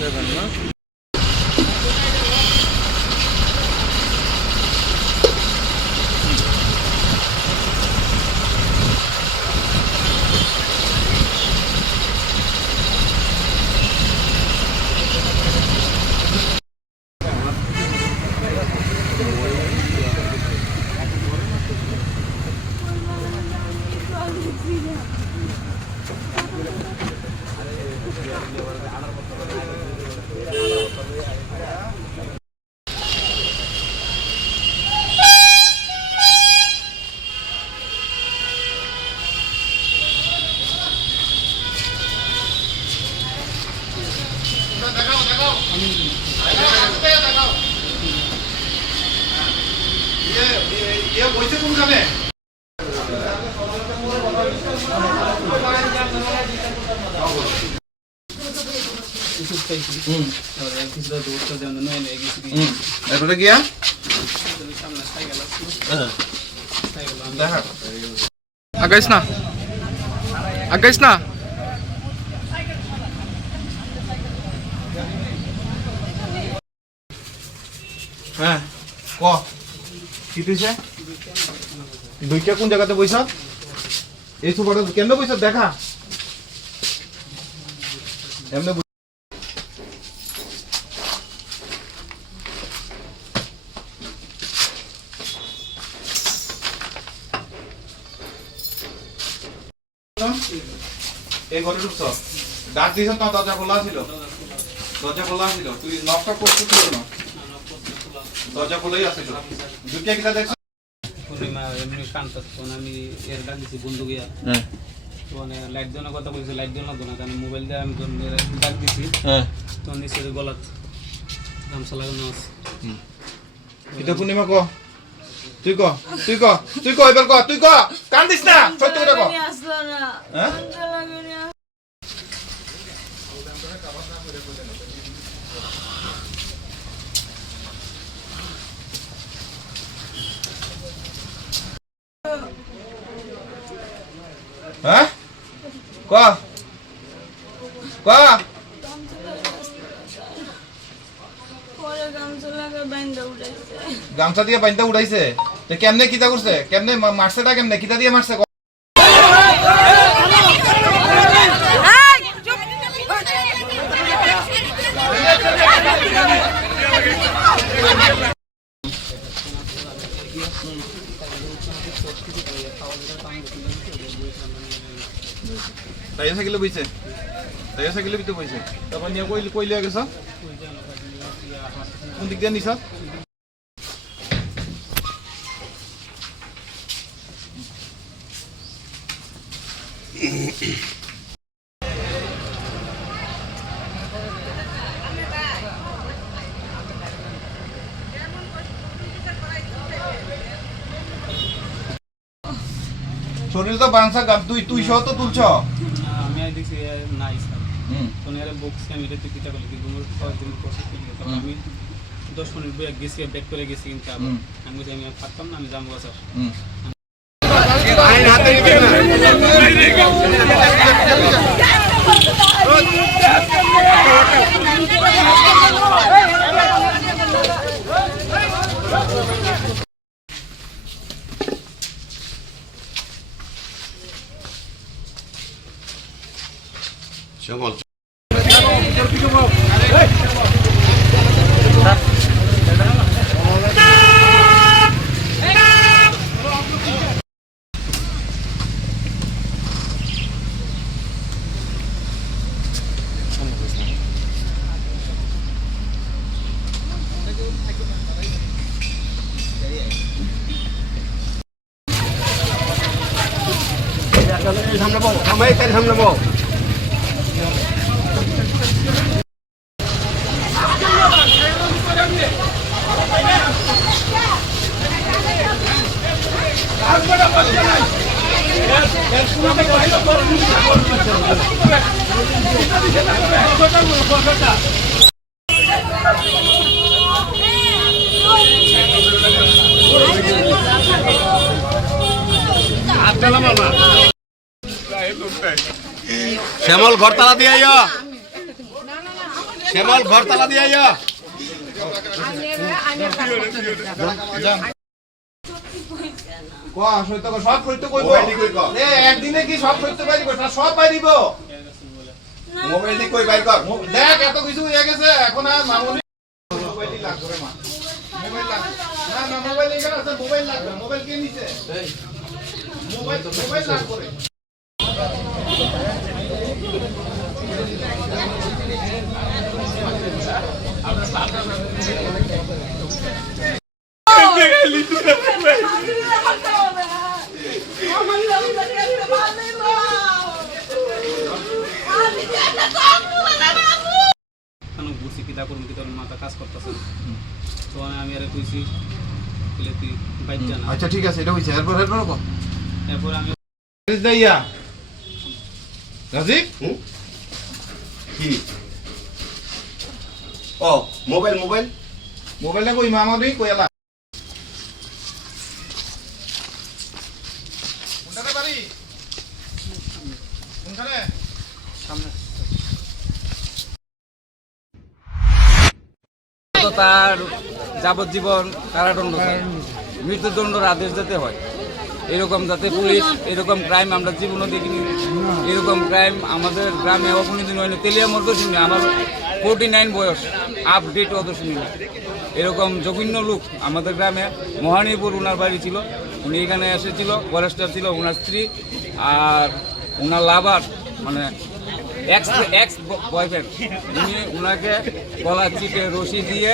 বইছে এরপরে গিয়া আগাইস না। আগাইস না। হ্যাঁ ক? দুইটা কোন জায়গাতে বইছ? এই সুপারটা কেন বইছ? দেখা। এমনি এই ঘরে ঢুকছ? ডাক দিয়েছ, তো দরজা খোলা ছিল। দরজা খোলা ছিল। তুই নকটা করতে ছিল না দরজা খোলাই আছিল দুইটা কিটা দেখছ? পূর্ণিমা এমনি কান্ত তখন আমি এর ডাক দিছি বন্ধু গিয়া হ্যাঁ। মানে লাইট জনের কথা বলছি লাইট জন লাগতো না কারণ মোবাইল দিয়ে আমি যখন ডাক দিছি। হ্যাঁ। নিচে যে গলাত গামছা লাগানো আছে। এটা পূর্ণিমা ক। তুই ক তুই ক তুই ক এবার ক তুই ক। কান্দিস না সত্য ক। হ্যাঁ? হ্যাঁ? ক? ক? গামছা দিয়ে বাইন্দা উড়াইছে। তো কেমনে কিতা করছে? কেমনে মারছে না কেমনে? কিতা দিয়ে মারছে? ক? তাইও সাইকেলে বইছে। তাইও সাইকেলে ভিতরে বইছে। তারপর নিয়ে কই কই গেছ কোন দিক দিয়ে নিছ? শরীর তো বাংসা গাম তুই তুই সহ তো তুলছ। দেখছি নাই স্যার তখন এর বক্সে আমি এটা কিতা করলি? কিন্তু মোর কয়েকদিন প্রসেস করলি তখন আমি দশ মিনিট বইয়া গেছি ব্যাক করে গেছি কিন্তু আবার। আমি বলছি আমি পারতাম না আমি জানব স্যার। শ্যামল সামনে বল আমি তাই সামনে বল। শ্যামল ঘরতলা দিয়ে আইয়া শ্যামল ঘরতলা দিয়ে আইয়া সত্য সব সত্য কইব। একদিনে কি সব সত্য পারিব সব পারিব মোবাইল দি কই বাইর কর দেখ এত কিছু হয়ে গেছে এখন আর মামুনি মোবাইল লাগবে মা। মোবাইল লাগবে। না না মোবাইল এখানে আছে মোবাইল লাগবে। মোবাইল কে নিছে? মোবাইল মোবাইল লাগবে রে। কারণ কাজ করতেছে না তো আমি আরে কইছি বলে তুই বাইক জানা আচ্ছা ঠিক আছে এটা হইছে। এরপর এরপর কর। এরপর আমি দাইয়া। রাজিক কি? ও মোবাইল মোবাইল? মোবাইলটা কই মা আমাদের কই এলা? কোনটাতে পারি কোনখানে? সামনে। তো তার যাবজ্জীবন কারাদণ্ড। মৃত্যুদণ্ডের আদেশ দিতে হয়। এরকম যাতে পুলিশ, এরকম ক্রাইম আমরা জীবনও দেখিনি। এরকম ক্রাইম আমাদের গ্রামে অপনীতি নয় তেলিয়া মধ্যে শুনি আমার ফোরটি নাইন বয়স আপডেট অত শুনি না। এরকম জঘন্য লোক আমাদের গ্রামে, মহানীপুর ওনার বাড়ি ছিল। উনি এখানে এসেছিল ফরেস্টার ছিল ওনার স্ত্রী আর ওনার লাভার মানে এক্স এক্স বয়ফ্রেন্ড উনি ওনাকে গলা চিপে রশি দিয়ে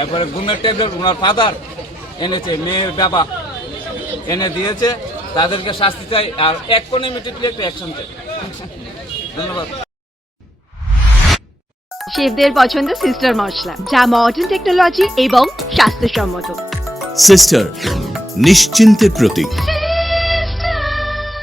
এরপরে ঘুমের ট্যাবলেট ওনার ফাদার এনেছে মেয়ের বাবা এনে দিয়েছে। তাদেরকে শাস্তি চাই আর এক কোণে ইমিডিয়েটলি একটা অ্যাকশন চাই। ধন্যবাদ। শেফদের পছন্দ সিস্টার মশলা যা মডার্ন টেকনোলজি এবং স্বাস্থ্যসম্মত। সিস্টার নিশ্চিন্তের প্রতীক।